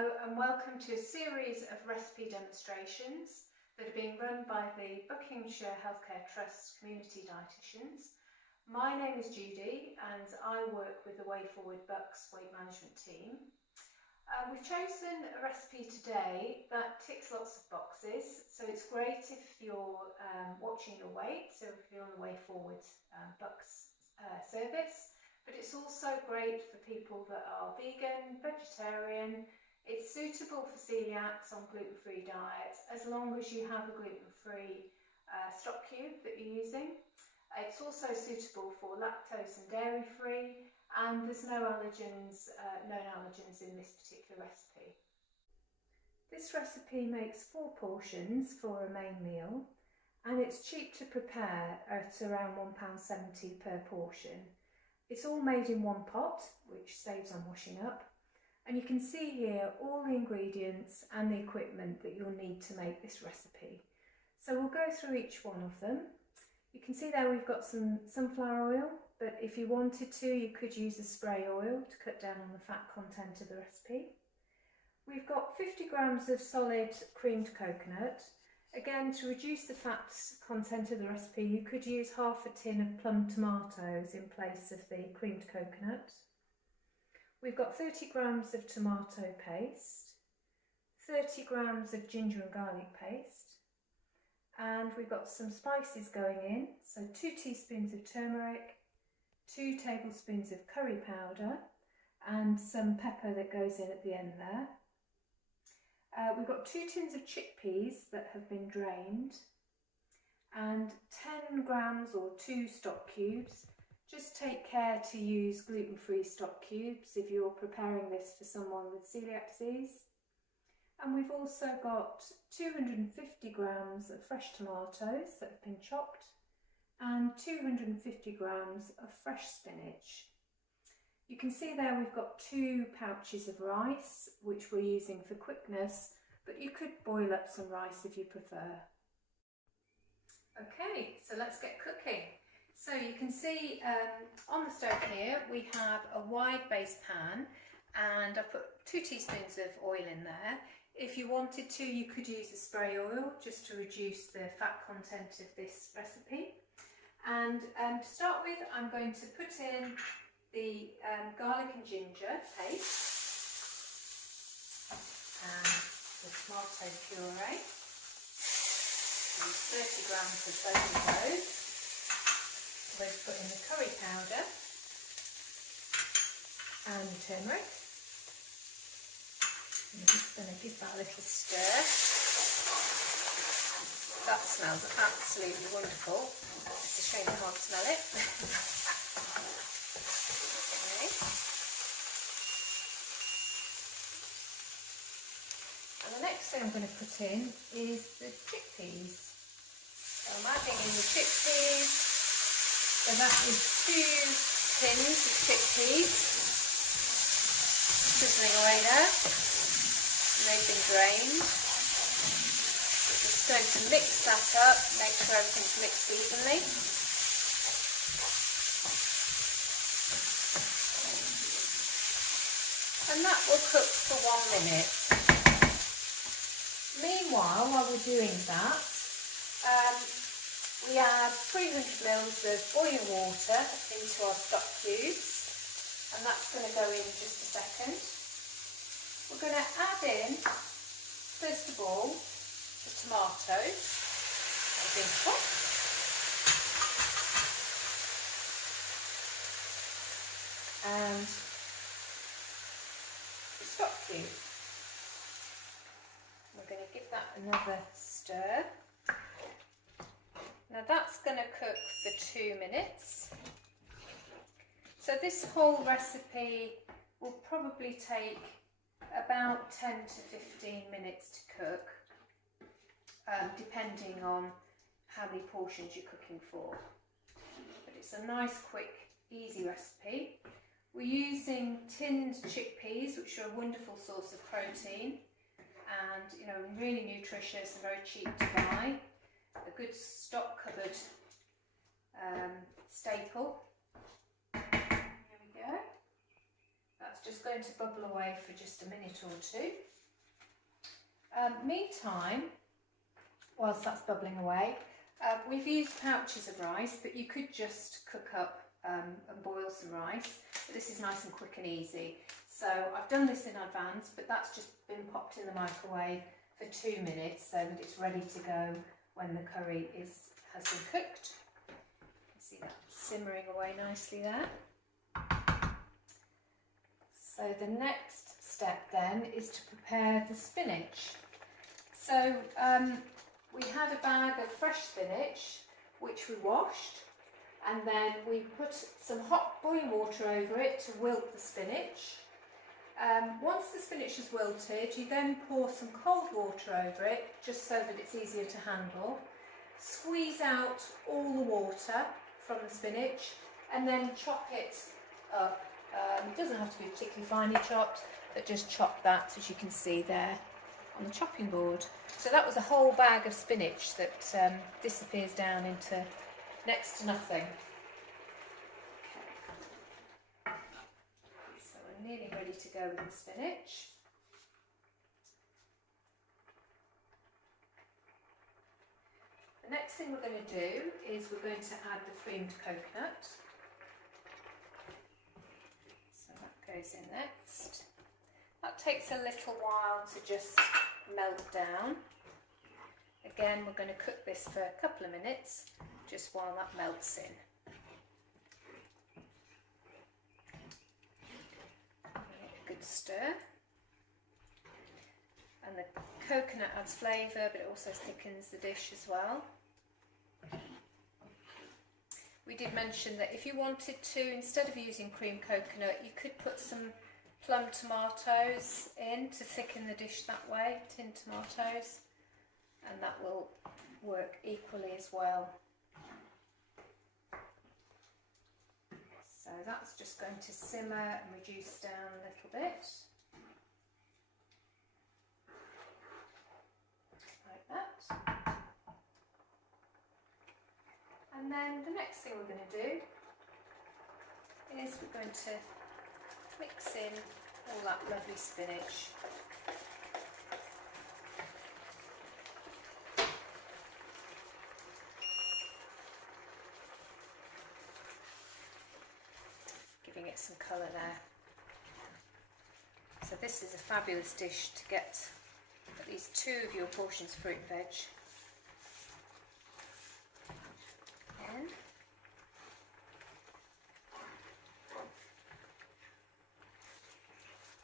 Hello and welcome to a series of recipe demonstrations that are being run by the Buckinghamshire Healthcare Trust Community Dietitians. My name is Judy and I work with the Way Forward Bucks weight management team. We've chosen a recipe today that ticks lots of boxes, so it's great if you're watching your weight, so if you're on the Way Forward Bucks service. But it's also great for people that are vegan, vegetarian. It's suitable for celiacs on gluten-free diets as long as you have a gluten-free stock cube that you're using. It's also suitable for lactose and dairy-free, and there's no allergens, known allergens in this particular recipe. This recipe makes 4 portions for a main meal, and it's cheap to prepare at around £1.70 per portion. It's all made in one pot, which saves on washing up. And you can see here all the ingredients and the equipment that you'll need to make this recipe. So we'll go through each one of them. You can see there we've got some sunflower oil, but if you wanted to, you could use a spray oil to cut down on the fat content of the recipe. We've got 50 grams of solid creamed coconut. Again, to reduce the fat content of the recipe, you could use half a tin of plum tomatoes in place of the creamed coconut. We've got 30 grams of tomato paste, 30 grams of ginger and garlic paste, and we've got some spices going in, so 2 teaspoons of turmeric, 2 tablespoons of curry powder, and some pepper that goes in at the end there. We've got 2 tins of chickpeas that have been drained and 10 grams or 2 stock cubes. Just take care to use gluten-free stock cubes if you're preparing this for someone with celiac disease. And we've also got 250 grams of fresh tomatoes that have been chopped and 250 grams of fresh spinach. You can see there we've got 2 pouches of rice, which we're using for quickness, but you could boil up some rice if you prefer. Okay, so let's get cooking. So you can see on the stove here we have a wide base pan, and I've put 2 teaspoons of oil in there. If you wanted to, you could use a spray oil just to reduce the fat content of this recipe. And to start with, I'm going to put in the garlic and ginger paste and the tomato puree. Use 30 grams of both of those. I'm going to put in the curry powder and the turmeric. I'm just going to give that a little stir. That smells absolutely wonderful. It's a shame you can't smell it. And the next thing I'm going to put in is the chickpeas. So I'm adding in the chickpeas. So that is 2 tins of chickpeas. Sizzling away there. And they've been drained. We're just going to mix that up, make sure everything's mixed evenly. And that will cook for 1 minute. Meanwhile, while we're doing that, we add 300 ml of boiling water into our stock cubes, and that's going to go in just a second. We're going to add in, first of all, the tomatoes that have been chopped. And the stock cube. We're going to give that another stir. Now that's going to cook for 2 minutes. So this whole recipe will probably take about 10 to 15 minutes to cook, depending on how many portions you're cooking for. But it's a nice, quick, easy recipe. We're using tinned chickpeas, which are a wonderful source of protein, and really nutritious and very cheap to buy. A good stock cupboard staple. There we go. That's just going to bubble away for just a minute or 2. Meantime, whilst that's bubbling away, we've used pouches of rice, but you could just cook up and boil some rice. But this is nice and quick and easy. So I've done this in advance, but that's just been popped in the microwave for 2 minutes so that it's ready to go when the curry has been cooked. You can see that simmering away nicely there. So the next step then is to prepare the spinach. So we had a bag of fresh spinach which we washed, and then we put some hot boiling water over it to wilt the spinach. Once the spinach is wilted, you then pour some cold water over it just so that it's easier to handle. Squeeze out all the water from the spinach and then chop it up. It doesn't have to be particularly finely chopped, but just chop that, as you can see there on the chopping board. So that was a whole bag of spinach that disappears down into next to nothing. Okay. So we're nearly ready to go with the spinach. The next thing we're going to do is we're going to add the creamed coconut. So that goes in next. That takes a little while to just melt down. Again, we're going to cook this for a couple of minutes just while that melts in. Give it a good stir. And the coconut adds flavour, but it also thickens the dish as well. We did mention that if you wanted to, instead of using cream coconut, you could put some plum tomatoes in to thicken the dish that way, tin tomatoes, and that will work equally as well. So that's just going to simmer and reduce down a little bit, like that. And then the next thing we're going to do is we're going to mix in all that lovely spinach. Giving it some colour there. So this is a fabulous dish to get at least 2 of your portions of fruit and veg in.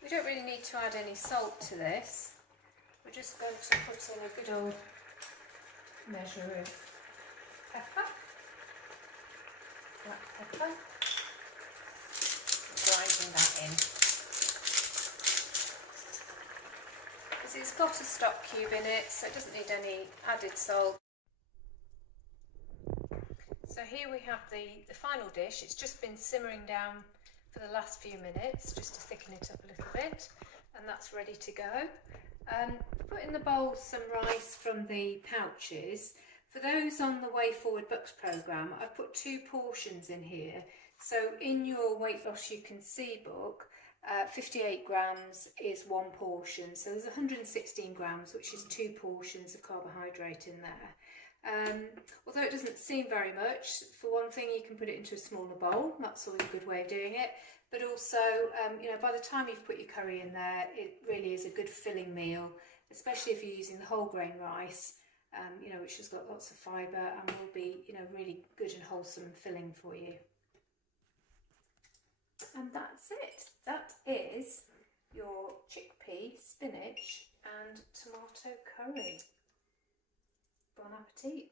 We don't really need to add any salt to this. We're just going to put in a good old measure of pepper, black pepper, grinding that in. Because it's got a stock cube in it, so it doesn't need any added salt. So here we have the final dish. It's just been simmering down for the last few minutes just to thicken it up a little bit, and that's ready to go. Put in the bowl some rice from the pouches. For those on the Way Forward Bucks programme, I've put 2 portions in here. So in your Weight Loss You Can See book, 58 grams is 1 portion, so there's 116 grams, which is 2 portions of carbohydrate in there. Although it doesn't seem very much, for one thing you can put it into a smaller bowl, that's always a good way of doing it, but also you know, by the time you've put your curry in there, it really is a good filling meal, especially if you're using the whole grain rice, you know, which has got lots of fibre and will be, you know, really good and wholesome and filling for you. And that's it. That is your chickpea, spinach and tomato curry. Bon appetit.